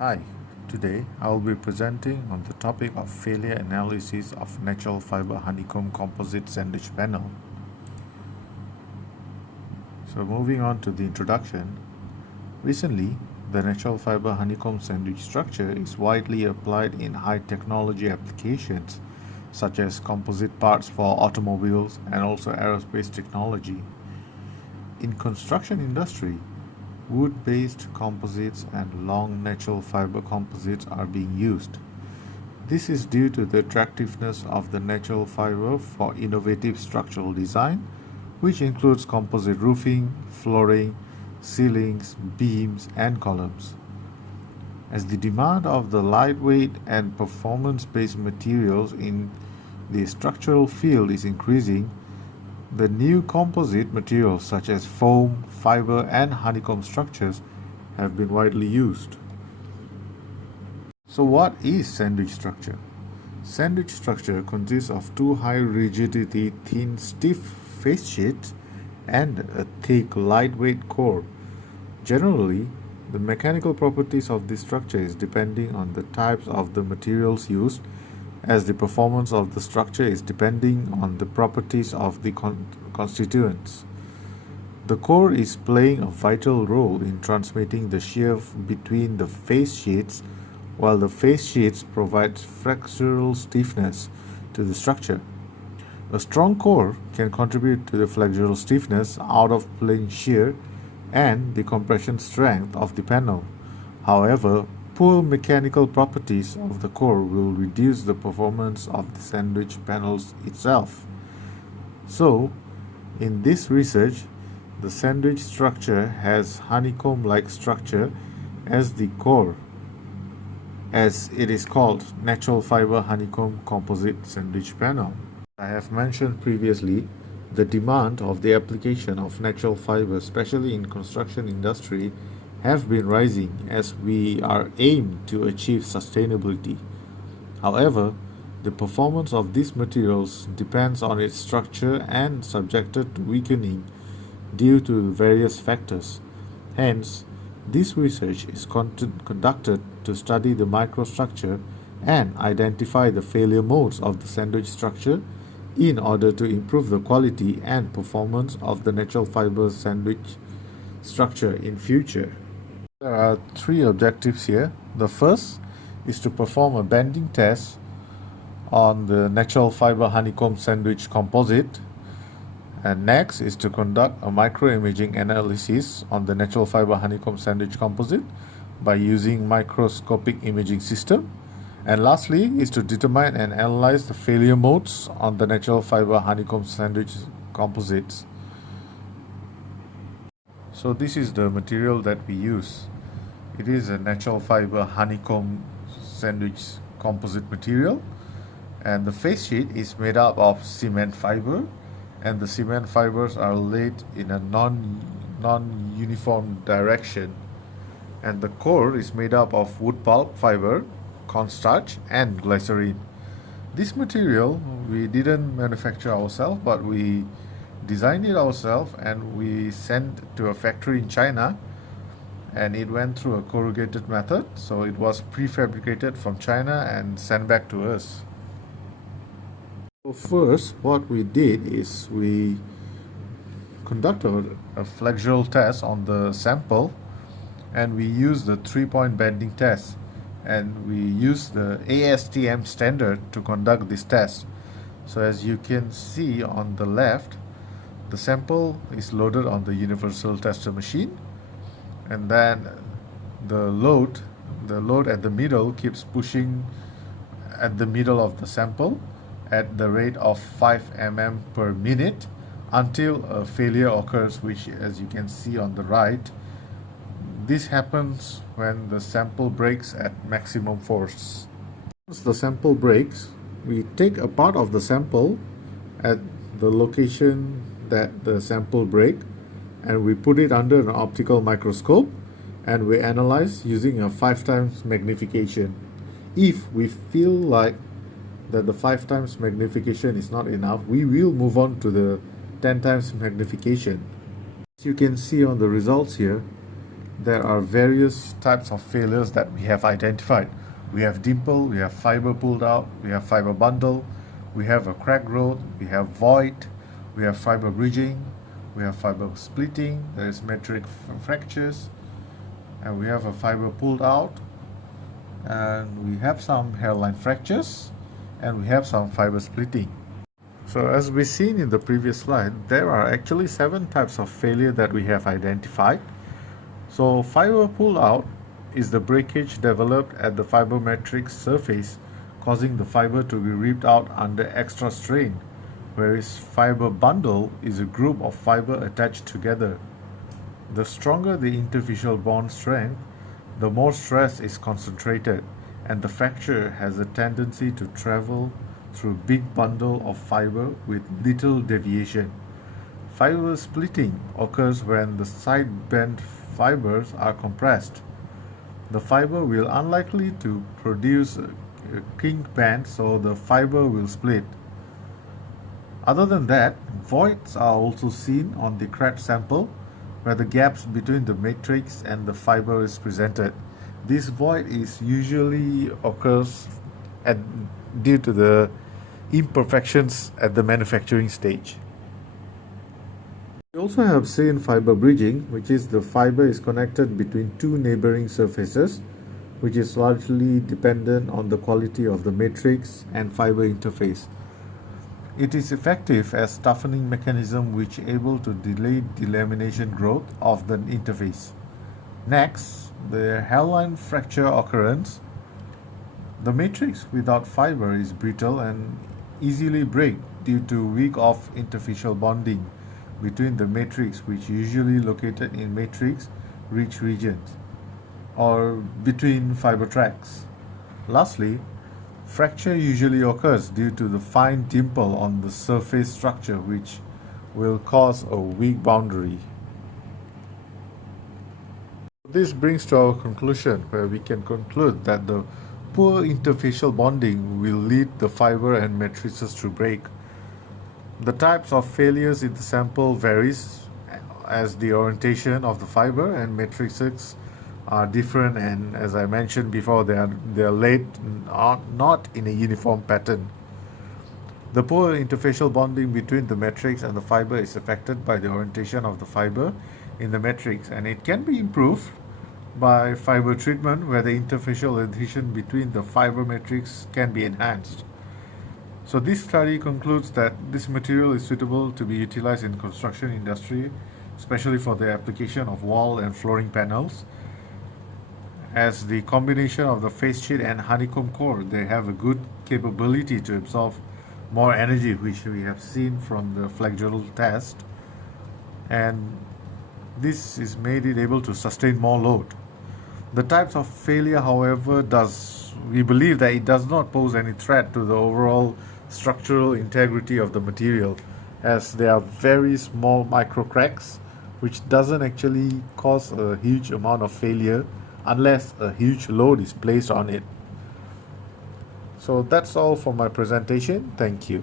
Hi, today I will be presenting on the topic of failure analysis of natural fiber honeycomb composite sandwich panel. So moving on to the introduction, recently the natural fiber honeycomb sandwich structure is widely applied in high technology applications such as composite parts for automobiles and also aerospace technology. In construction industry, wood-based composites and long natural fiber composites are being used. This is due to the attractiveness of the natural fiber for innovative structural design, which includes composite roofing, flooring, ceilings, beams, and columns. As the demand of the lightweight and performance-based materials in the structural field is increasing, the new composite materials such as foam, fiber, and honeycomb structures have been widely used. So what is sandwich structure? Sandwich structure consists of two high rigidity thin stiff face sheets and a thick lightweight core. Generally, the mechanical properties of this structure is depending on the types of the materials used, as the performance of the structure is depending on the properties of the constituents. The core is playing a vital role in transmitting the shear between the face sheets, while the face sheets provide flexural stiffness to the structure. A strong core can contribute to the flexural stiffness out of plane shear and the compression strength of the panel. However, poor mechanical properties of the core will reduce the performance of the sandwich panels itself. So, in this research, the sandwich structure has honeycomb-like structure as the core, as it is called natural fiber honeycomb composite sandwich panel. I have mentioned previously the demand of the application of natural fiber, especially in construction industry, have been rising as we are aimed to achieve sustainability. However, the performance of these materials depends on its structure and subjected to weakening due to various factors. Hence, this research is conducted to study the microstructure and identify the failure modes of the sandwich structure in order to improve the quality and performance of the natural fiber sandwich structure in future. There are three objectives here. The first is to perform a bending test on the natural fiber honeycomb sandwich composite, and next is to conduct a microimaging analysis on the natural fiber honeycomb sandwich composite by using microscopic imaging system, and lastly is to determine and analyze the failure modes on the natural fiber honeycomb sandwich composites. So this is the material that we use. It is a natural fiber honeycomb sandwich composite material, and the face sheet is made up of cement fiber, and the cement fibers are laid in a non-uniform direction, and the core is made up of wood pulp fiber, cornstarch, and glycerin. This material we didn't manufacture ourselves, but we designed it ourselves and we sent to a factory in China, and it went through a corrugated method, so it was prefabricated from China and sent back to us. So first, what we did is we conducted a flexural test on the sample, and we used the 3-point bending test, and we used the ASTM standard to conduct this test. So as you can see on the left, the sample is loaded on the universal tester machine, and then the load at the middle keeps pushing at the middle of the sample at the rate of 5 mm per minute until a failure occurs, which, as you can see on the right, this happens when the sample breaks at maximum force. Once the sample breaks, we take a part of the sample at the location that the sample break, and we put it under an optical microscope, and we analyze using a 5 times magnification. If we feel like that the 5 times magnification is not enough, we will move on to the 10 times magnification. As you can see on the results here, there are various types of failures that we have identified. We have dimple, we have fiber pulled out, we have fiber bundle, we have a crack growth, we have void, we have fiber bridging, we have fiber splitting, there is metric fractures, and we have a fiber pulled out, and we have some hairline fractures, and we have some fiber splitting. So as we seen in the previous slide, there are actually 7 types of failure that we have identified. So fiber pull out is the breakage developed at the fiber matrix surface, causing the fiber to be ripped out under extra strain, whereas fiber bundle is a group of fiber attached together. The stronger the interfacial bond strength, the more stress is concentrated, and the fracture has a tendency to travel through big bundle of fiber with little deviation. Fiber splitting occurs when the side bent fibers are compressed. The fiber will unlikely to produce a kink band, so the fiber will split. Other than that, voids are also seen on the cracked sample, where the gaps between the matrix and the fiber is presented. This void is usually occurs due to the imperfections at the manufacturing stage. We also have seen fiber bridging, which is the fiber is connected between two neighboring surfaces, which is largely dependent on the quality of the matrix and fiber interface. It is effective as toughening mechanism which able to delay delamination growth of the interface. Next, the hairline fracture occurrence. The matrix without fiber is brittle and easily break due to weak off interfacial bonding between the matrix, which usually located in matrix rich regions or between fiber tracks. Lastly, fracture usually occurs due to the fine dimple on the surface structure, which will cause a weak boundary. This brings to our conclusion, where we can conclude that the poor interfacial bonding will lead the fiber and matrices to break. The types of failures in the sample varies as the orientation of the fiber and matrices are different, and as I mentioned before, they are laid not in a uniform pattern. The poor interfacial bonding between the matrix and the fiber is affected by the orientation of the fiber in the matrix, and it can be improved by fiber treatment, where the interfacial adhesion between the fiber matrix can be enhanced. So this study concludes that this material is suitable to be utilized in construction industry, especially for the application of wall and flooring panels, as the combination of the face sheet and honeycomb core, they have a good capability to absorb more energy, which we have seen from the Flexural test, and this is made it able to sustain more load. The types of failure, however, we believe that it does not pose any threat to the overall structural integrity of the material, as they are very small micro cracks, which doesn't actually cause a huge amount of failure unless a huge load is placed on it. So that's all for my presentation. Thank you.